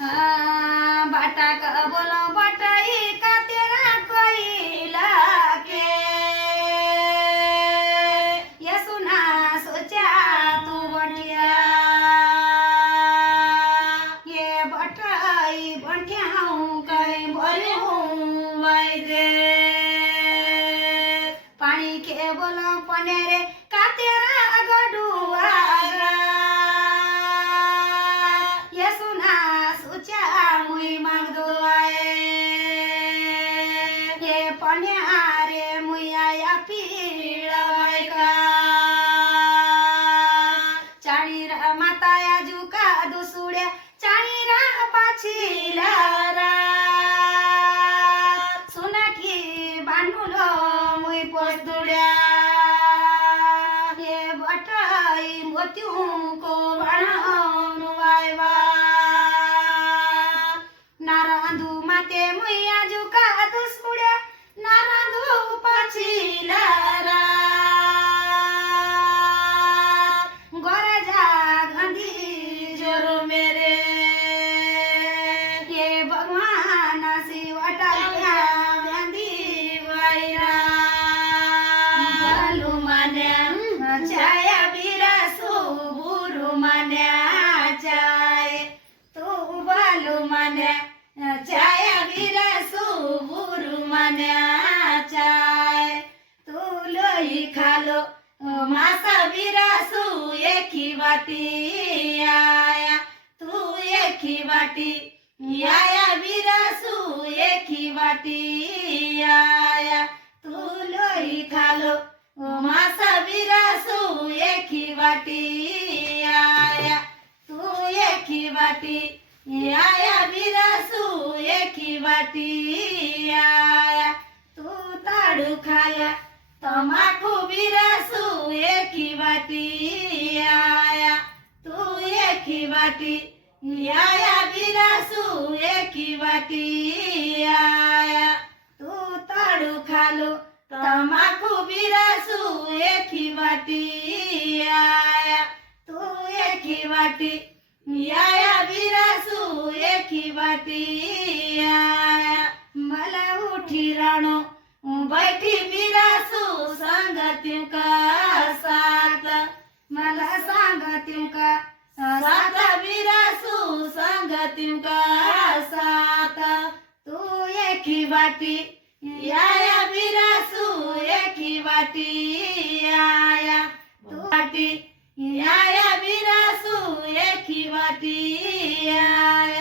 Bata का बोलो बटाई का तेरा कोई लाके ये सुना सोचा तू बटिया ये बटाई बटियाऊं कहीं बोली हूँ वाइदे पानी के बोलो पनेरे का तेरा गडुआ ये सुना सोचा मुई मांग दो आए ये पन्यारे मुई आया पीड़ावाय का चाणी रा माताया जुका दुसुड्या चाणी रा पाछीला रा सुना की बांधुलो मुई पोसदुड्या ये बटाई मोत्यूं को बनाऊन वायवा नारांदू माते मुया जुका दुसुड्या नारांदू पाछीला रा गोरजा गंधी जोरो मेरे ये भगवान सी वटाया ब्यांदी वायरा बालू मान्या छाया बिरासू बुरु मान्या चाय तू बालू मान्या छाया बिरासू बुरु मान्या चाय तू लोई खालो मासा बिरासू एकी वाटी आया तू एकी वाटी आया बिरासू एकी वाटी आया तू लोई खालो मासा बिरासू एकी वाटी आया तू एकी वाटी आया बिरासू एकी वाटी आया तू ताडू खाया तमाखू बिरासू एकी वाटी आया तू एकी वाटी आया बिरासू एकी वाटी आया तू ताडू खालो तमाखू बिरासू एकी वाटी आया तू एकी वाटी आया बिरासू एकी वाटी आया मला उठी राणो बैठी बिरासू सांगत्यूं का साथ मला सांगत्यूं का साथ बिरासू सांगत्यूं का साथ तू एकी वाटी आया बिरासू एकी वाटी आया तू वाटी आया बिरासू एकी वाटी आया